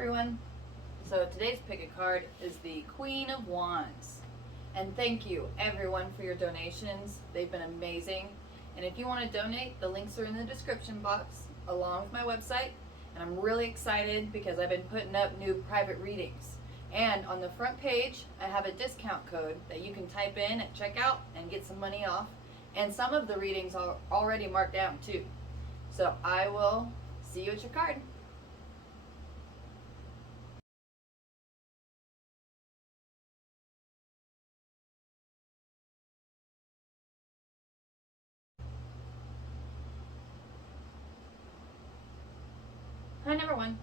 everyone. So today's pick a card is the Queen of Wands. And thank you everyone for your donations. They've been amazing. And if you want to donate, the links are in the description box along with my website. And I'm really excited because I've been putting up new private readings. And on the front page, I have a discount code that you can type in at checkout and get some money off. And some of the readings are already marked down too. So I will see you at your card. Hi, number one.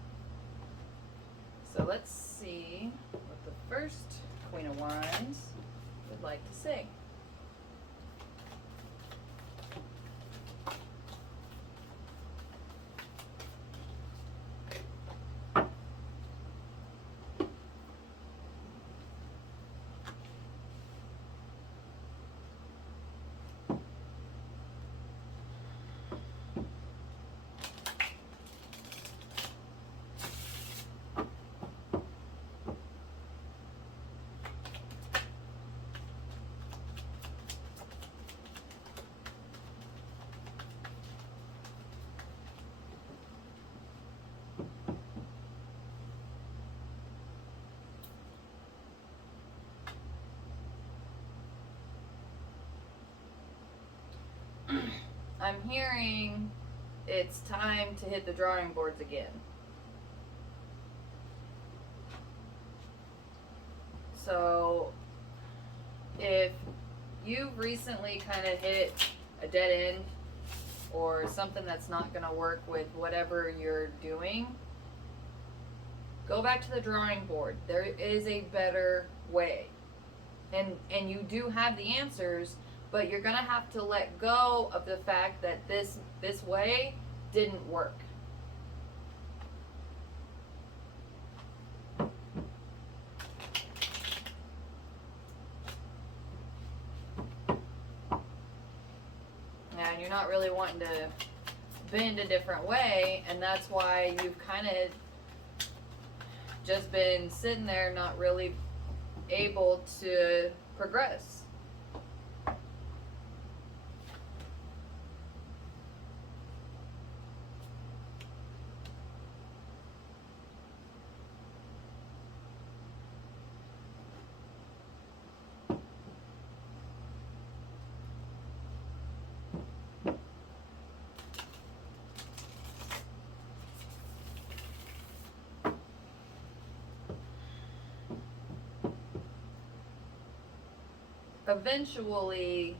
So let's see what the first Queen of Wands would like to say. I'm hearing it's time to hit the drawing boards again. So if you've recently kind of hit a dead end or something that's not going to work with whatever you're doing, go back to the drawing board. There is a better way. And you do have the answers, but you're going to have to let go of the fact that this way didn't work. And you're not really wanting to bend a different way, and that's why you've kind of just been sitting there not really able to progress. Eventually,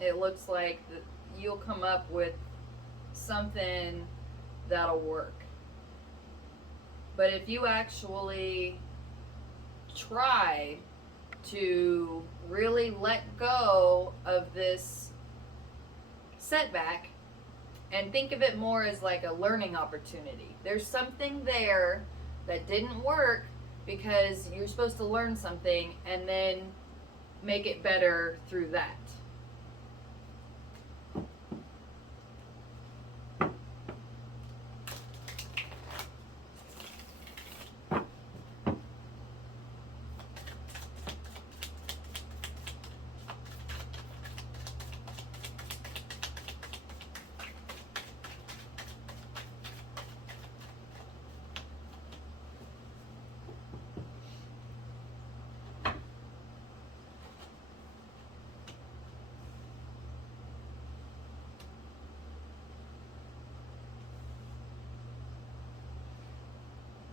it looks like that you'll come up with something that'll work. But if you actually try to really let go of this setback and think of it more as like a learning opportunity, there's something there that didn't work because you're supposed to learn something and then make it better through that.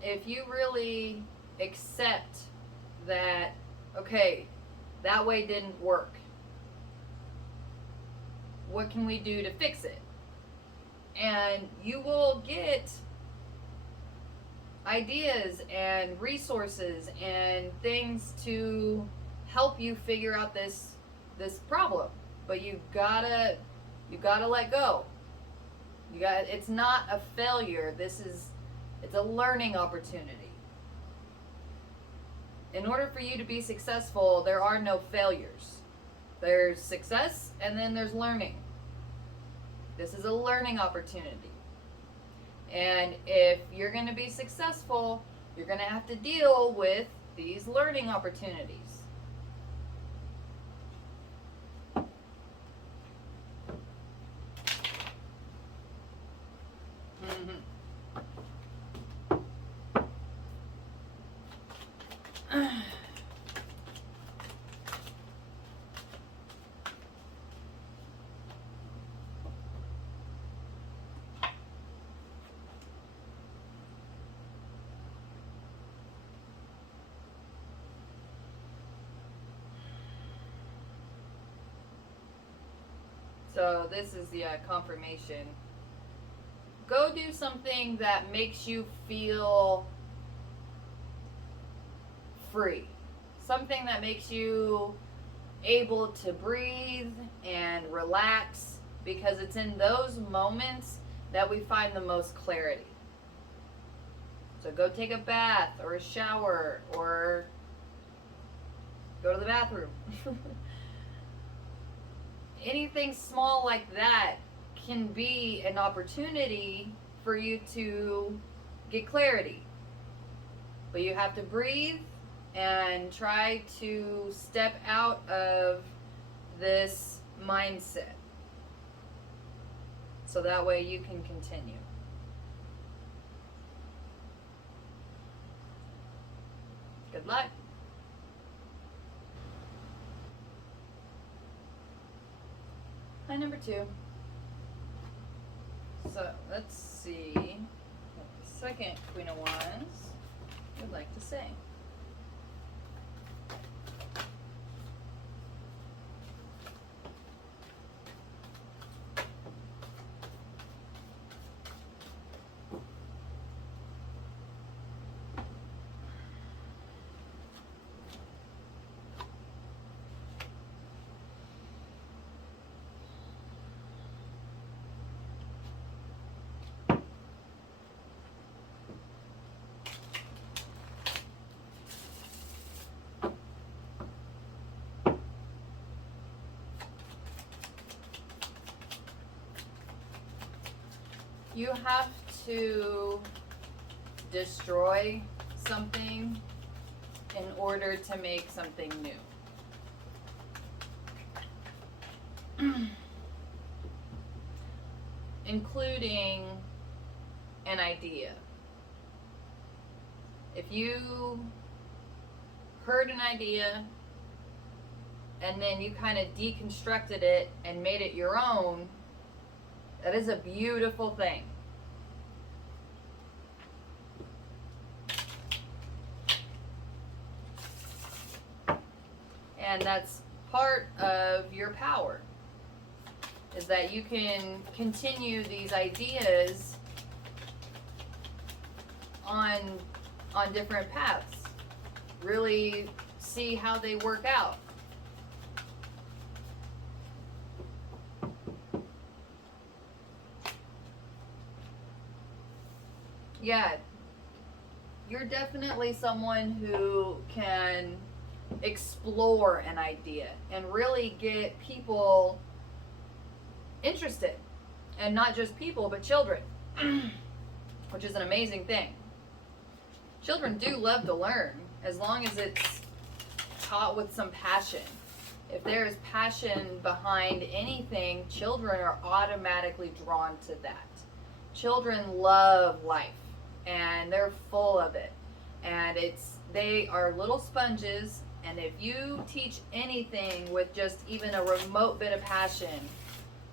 If you really accept that, okay, that way didn't work, what can we do to fix it? And you will get ideas and resources and things to help you figure out this problem. But you gotta let go. It's not a failure. It's a learning opportunity. In order for you to be successful, there are no failures. There's success and then there's learning. This is a learning opportunity. And if you're going to be successful, you're going to have to deal with these learning opportunities. So this is the confirmation. Go do something that makes you feel free. Something that makes you able to breathe and relax, because it's in those moments that we find the most clarity. So go take a bath or a shower or go to the bathroom. Anything small like that can be an opportunity for you to get clarity. But you have to breathe and try to step out of this mindset, so that way you can continue. Good luck. Hi, number 2. So let's see what the second Queen of Wands would like to say. You have to destroy something in order to make something new. Including an idea. If you heard an idea and then you kind of deconstructed it and made it your own, that is a beautiful thing. And that's part of your power, is that you can continue these ideas on different paths. Really see how they work out. Yeah, you're definitely someone who can explore an idea and really get people interested. And not just people, but children, which is an amazing thing. Children do love to learn, as long as it's taught with some passion. If there is passion behind anything, children are automatically drawn to that. Children love life, and they're full of it. And they are little sponges, and if you teach anything with just even a remote bit of passion,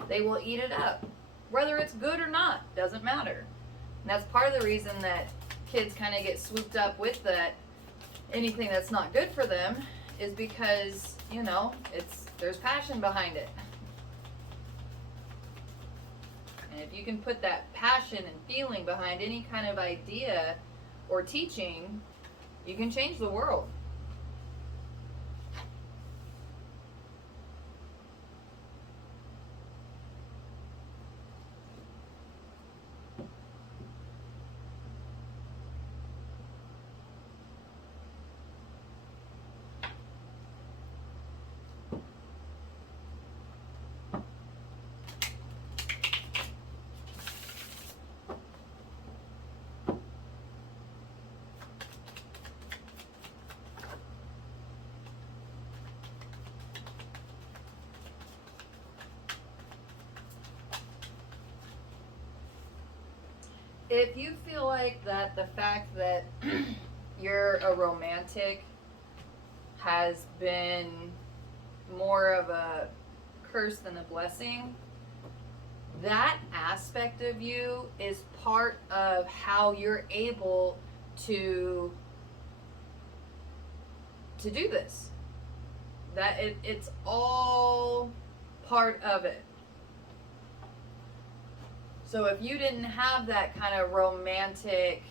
they will eat it up. Whether it's good or not, doesn't matter. And that's part of the reason that kids kind of get swooped up with that anything that's not good for them, is because, there's passion behind it. And if you can put that passion and feeling behind any kind of idea or teaching, you can change the world. If you feel like that the fact that you're a romantic has been more of a curse than a blessing, that aspect of you is part of how you're able to do this. That it's all part of it. So if you didn't have that kind of romantic,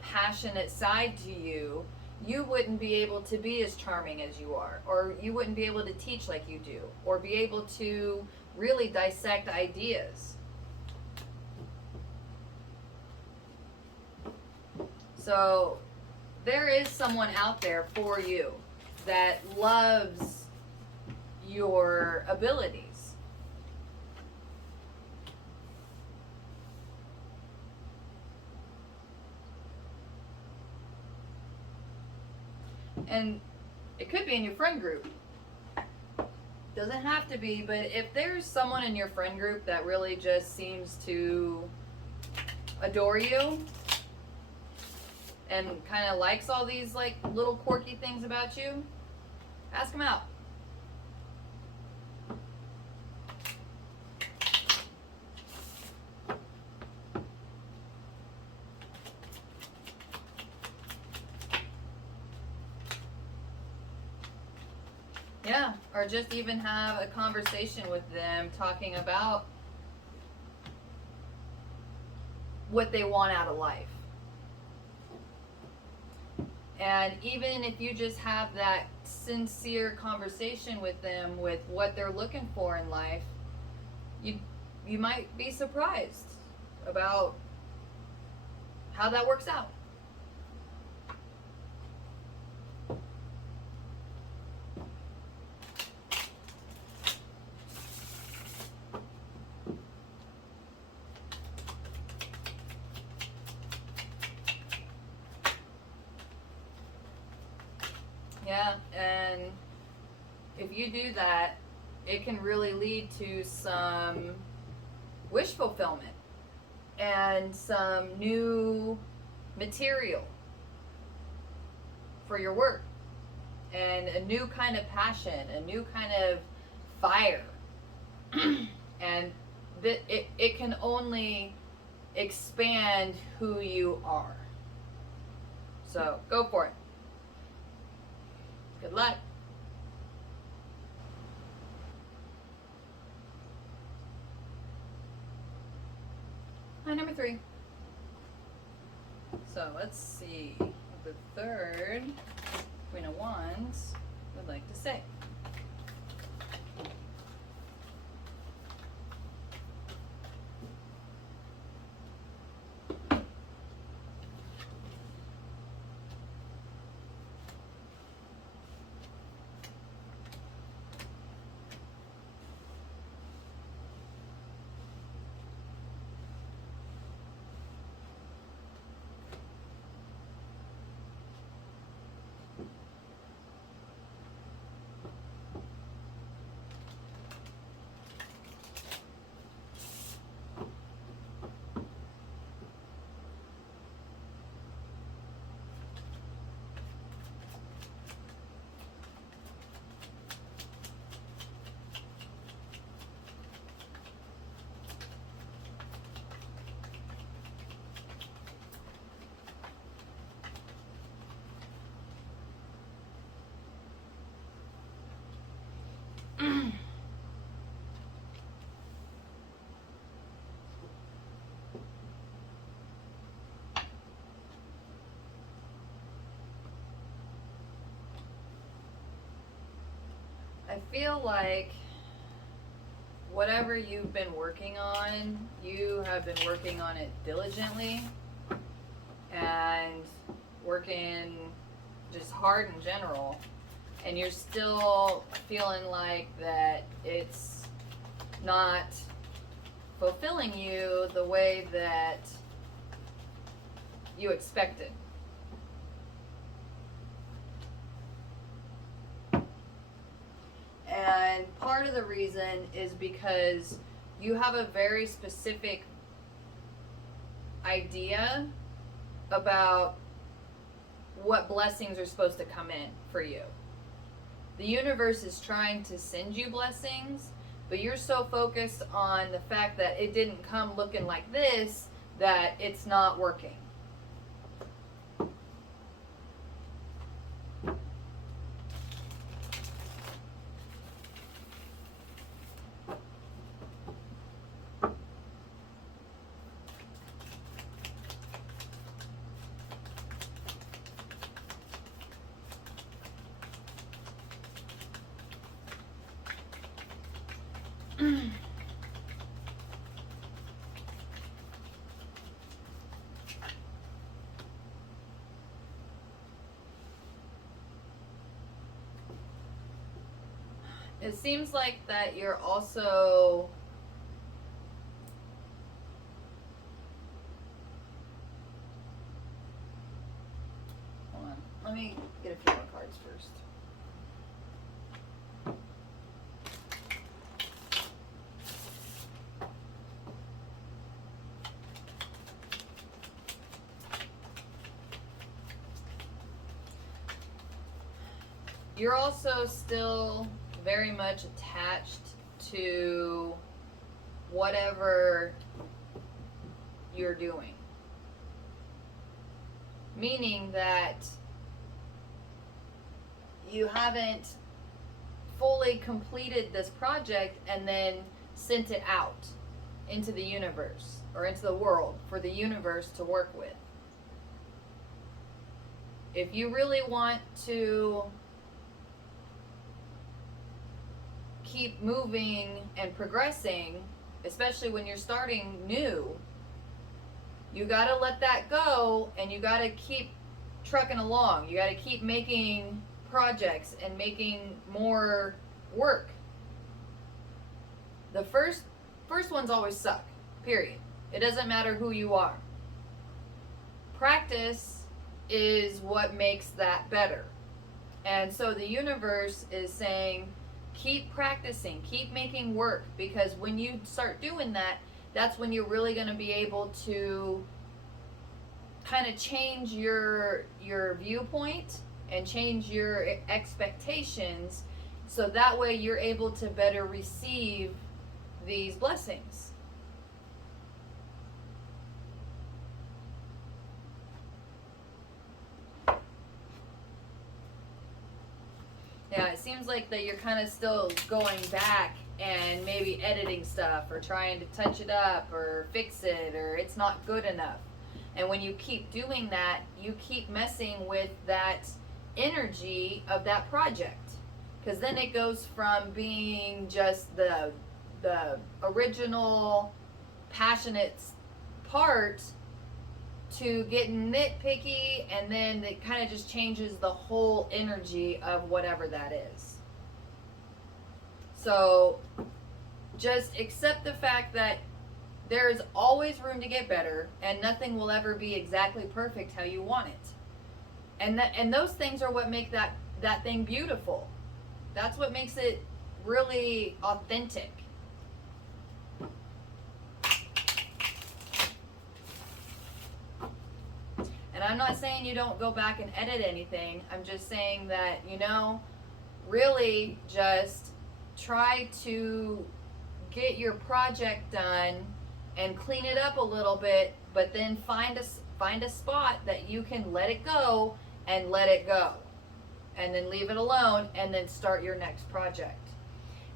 passionate side to you, you wouldn't be able to be as charming as you are, or you wouldn't be able to teach like you do, or be able to really dissect ideas. So there is someone out there for you that loves your abilities. And it could be in your friend group. Doesn't have to be, but if there's someone in your friend group that really just seems to adore you and kind of likes all these like little quirky things about you, ask them out. Yeah, or just even have a conversation with them talking about what they want out of life. And even if you just have that sincere conversation with them with what they're looking for in life, you might be surprised about how that works out. Yeah, and if you do that, it can really lead to some wish fulfillment and some new material for your work and a new kind of passion, a new kind of fire. And it can only expand who you are. So go for it. Good luck. Hi, number 3. So let's see what the third Queen of Wands would like to say. I feel like whatever you've been working on, you have been working on it diligently and working just hard in general, and you're still feeling like that it's not fulfilling you the way that you expected. And part of the reason is because you have a very specific idea about what blessings are supposed to come in for you. The universe is trying to send you blessings, but you're so focused on the fact that it didn't come looking like this that it's not working. It seems like that you're also hold on. Let me get a few more cards first. You're also still very much attached to whatever you're doing. Meaning that you haven't fully completed this project and then sent it out into the universe or into the world for the universe to work with. If you really want to keep moving and progressing, especially when you're starting new, you gotta let that go and you gotta keep trucking along. You gotta keep making projects and making more work. The first ones always suck, period. It doesn't matter who you are. Practice is what makes that better. And so the universe is saying, keep practicing, keep making work, because when you start doing that, that's when you're really going to be able to kind of change your viewpoint and change your expectations, so that way you're able to better receive these blessings. Yeah, it seems like that you're kind of still going back and maybe editing stuff or trying to touch it up or fix it, or it's not good enough. And when you keep doing that, you keep messing with that energy of that project. Because then it goes from being just the original passionate part to getting nitpicky, and then it kind of just changes the whole energy of whatever that is. So just accept the fact that there's always room to get better, and nothing will ever be exactly perfect how you want it. And those things are what make that thing beautiful. That's what makes it really authentic. And I'm not saying you don't go back and edit anything. I'm just saying that, really just try to get your project done and clean it up a little bit, but then find a spot that you can let it go and let it go. And then leave it alone and then start your next project.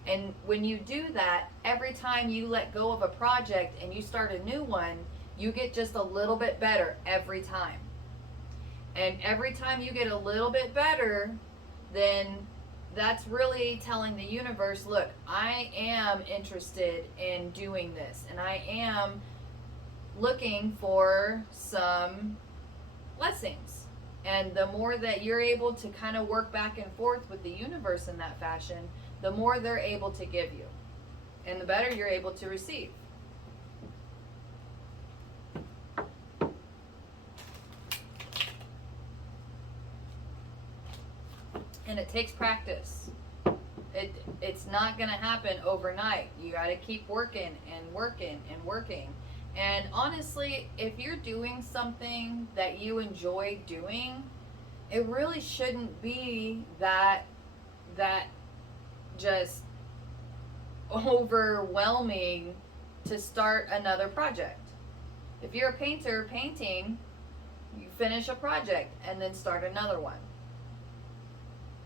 And when you do that, every time you let go of a project and you start a new one, you get just a little bit better every time. And every time you get a little bit better, then that's really telling the universe, look, I am interested in doing this, and I am looking for some blessings. And the more that you're able to kind of work back and forth with the universe in that fashion, the more they're able to give you, and the better you're able to receive. And it takes practice. It's not going to happen overnight. You got to keep working and working and working. And honestly, if you're doing something that you enjoy doing, it really shouldn't be that just overwhelming to start another project. If you're a painter painting, you finish a project and then start another one.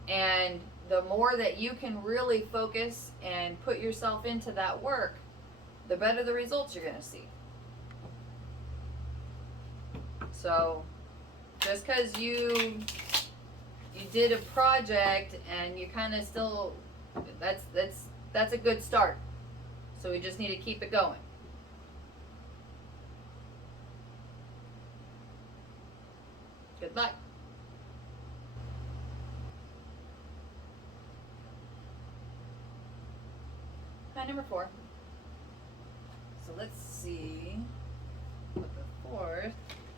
And the more that you can really focus and put yourself into that work, the better the results you're going to see. So just because you did a project and you kind of still, that's a good start. So we just need to keep it going. Good luck. Hi, number 4. So let's see what the 4th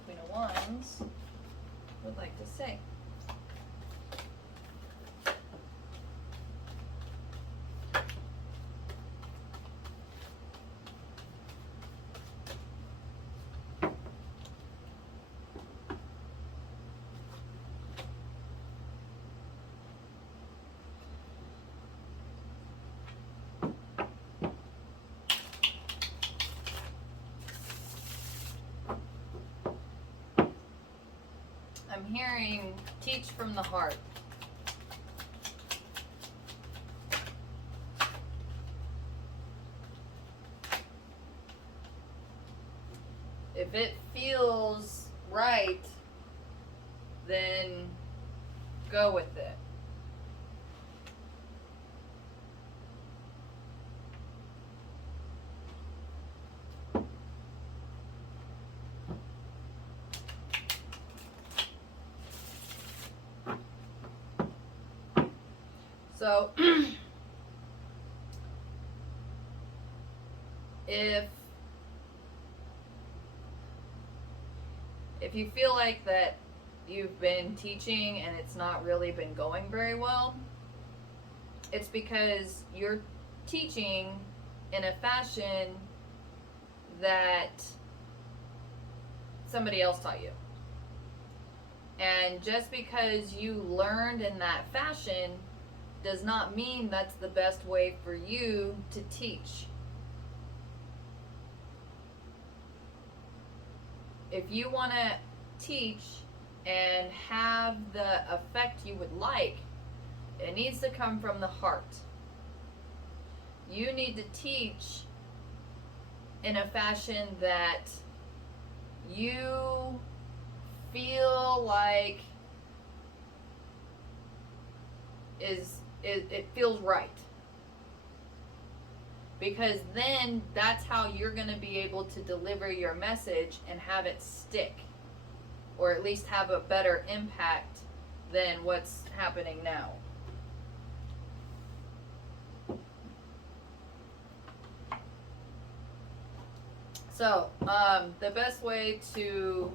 Queen of Wands would like to say. I'm hearing teach from the heart. If it feels right, then go with it. So, if you feel like that you've been teaching and it's not really been going very well, it's because you're teaching in a fashion that somebody else taught you. And just because you learned in that fashion does not mean that's the best way for you to teach. If you want to teach and have the effect you would like, it needs to come from the heart. You need to teach in a fashion that you feel like it feels right, because then that's how you're going to be able to deliver your message and have it stick, or at least have a better impact than what's happening now. So the best way to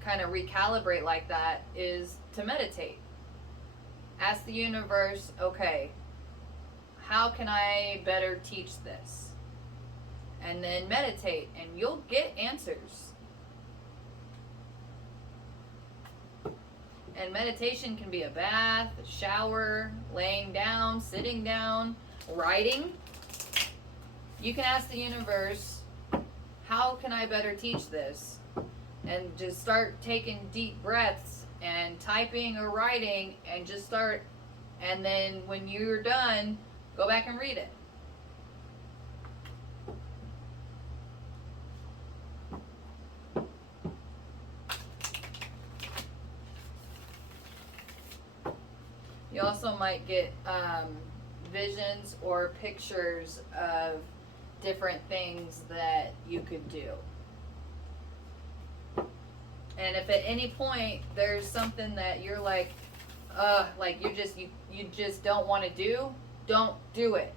kind of recalibrate like that is to meditate. Ask the universe, okay, how can I better teach this? And then meditate, and you'll get answers. And meditation can be a bath, a shower, laying down, sitting down, writing. You can ask the universe, how can I better teach this? And just start taking deep breaths and typing or writing, and just start, and then when you're done, go back and read it. You also might get visions or pictures of different things that you could do. And if at any point there's something that you're like you just don't want to do, don't do it.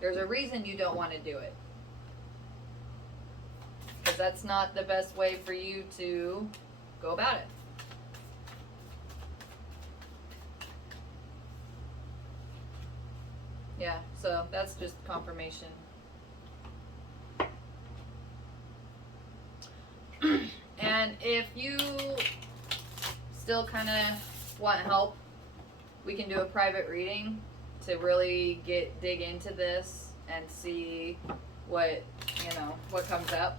There's a reason you don't want to do it. Because that's not the best way for you to go about it. Yeah, so that's just confirmation. And if you still kind of want help, we can do a private reading to really dig into this and see what comes up.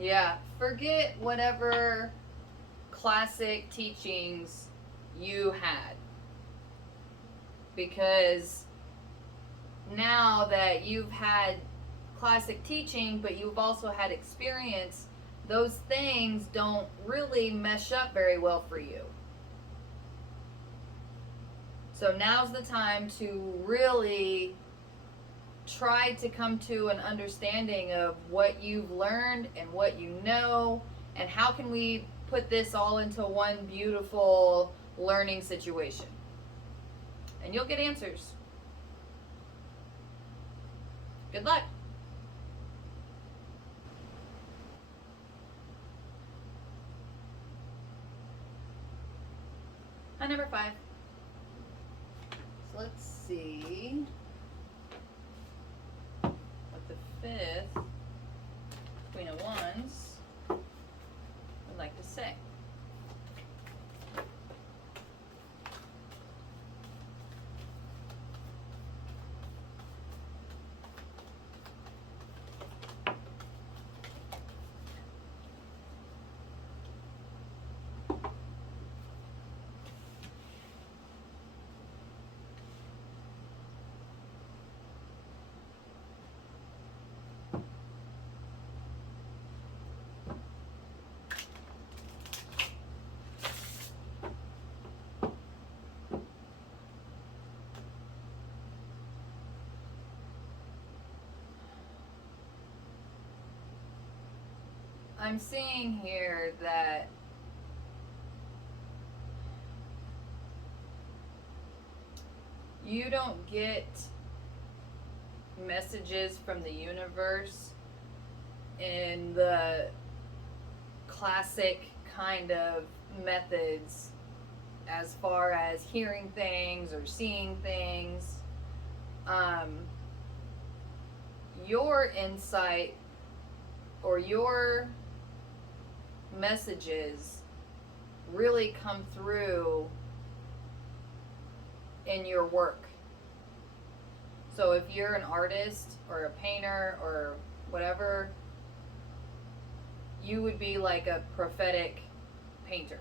Yeah, forget whatever classic teachings you had. Because now that you've had classic teaching, but you've also had experience, those things don't really mesh up very well for you. So now's the time to really try to come to an understanding of what you've learned and what you know, and how can we put this all into one beautiful learning situation. And you'll get answers. Good luck. Number 5. So let's see what the 5th Queen of Wands would like to say. I'm seeing here that you don't get messages from the universe in the classic kind of methods as far as hearing things or seeing things. Your insight or your messages really come through in your work. So if you're an artist or a painter or whatever, you would be like a prophetic painter.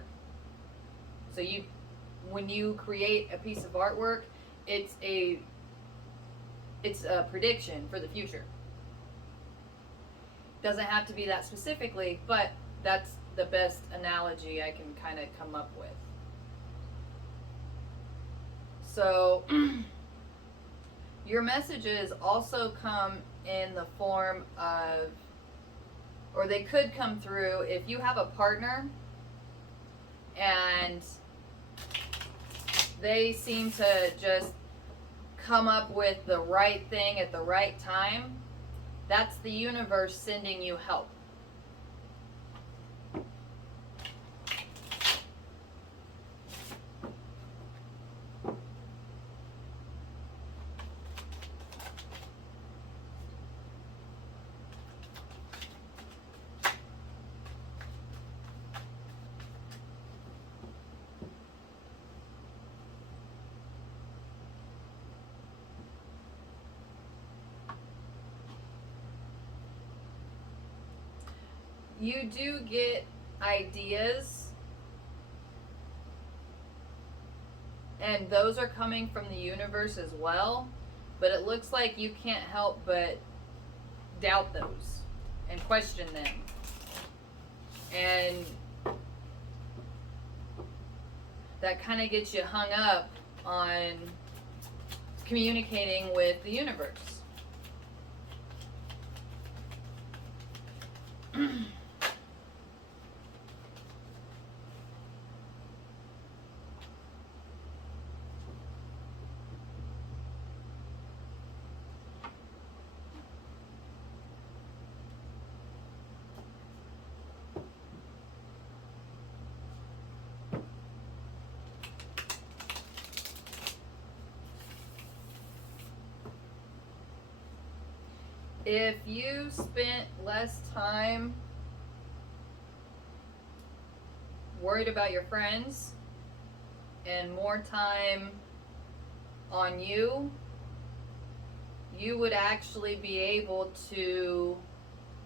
So when you create a piece of artwork, it's a prediction for the future. Doesn't have to be that specifically, but that's the best analogy I can kind of come up with. So your messages also come in the form of, or they could come through if you have a partner and they seem to just come up with the right thing at the right time. That's the universe sending you help. You do get ideas, and those are coming from the universe as well, but it looks like you can't help but doubt those and question them. And that kind of gets you hung up on communicating with the universe. if you spent less time worried about your friends and more time on you, you would actually be able to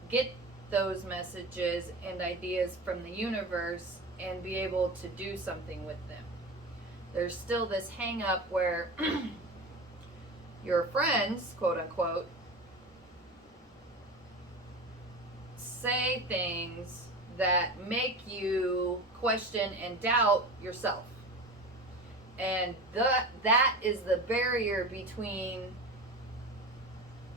get those messages and ideas from the universe and be able to do something with them. There's still this hang up where your friends, quote unquote, say things that make you question and doubt yourself. And that is the barrier between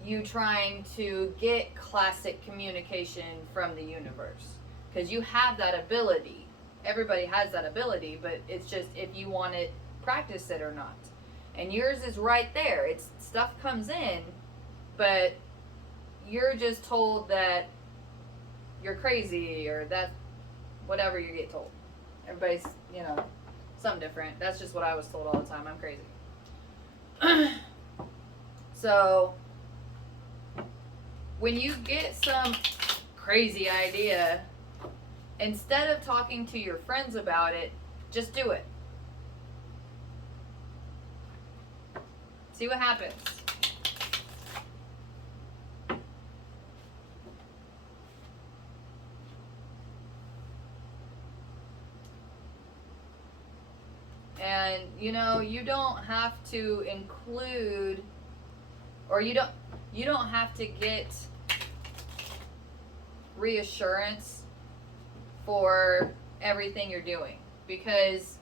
you trying to get classic communication from the universe. Because you have that ability. Everybody has that ability, but it's just if you want to practice it or not. And yours is right there. It's stuff comes in, but you're just told that you're crazy or that whatever you get told. Everybody's, something different. That's just what I was told all the time. I'm crazy. So when you get some crazy idea, instead of talking to your friends about it, just do it. See what happens. And you don't have to include, or you don't have to get reassurance for everything you're doing, because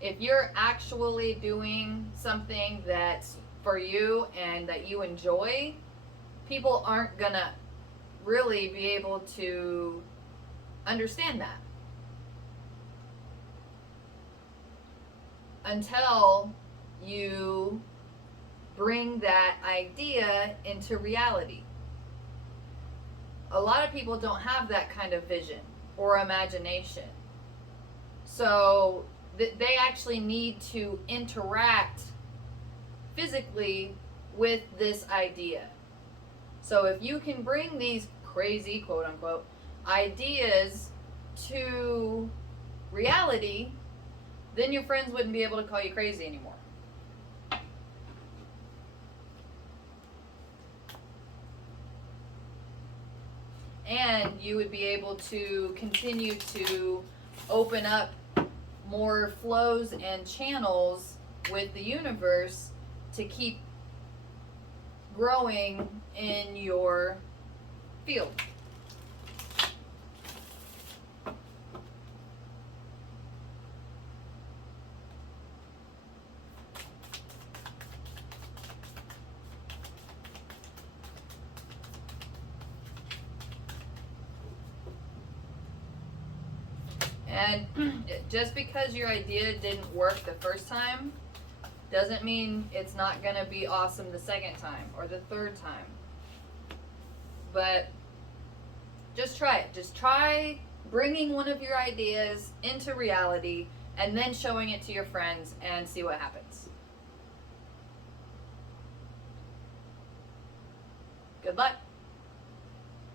if you're actually doing something that's for you and that you enjoy, people aren't gonna really be able to understand that until you bring that idea into reality. A lot of people don't have that kind of vision or imagination. So they actually need to interact physically with this idea. So if you can bring these crazy, quote unquote, ideas to reality, then your friends wouldn't be able to call you crazy anymore. And you would be able to continue to open up more flows and channels with the universe to keep growing in your field. And just because your idea didn't work the first time doesn't mean it's not going to be awesome the second time or the third time. But just try it. Just try bringing one of your ideas into reality and then showing it to your friends and see what happens. Good luck.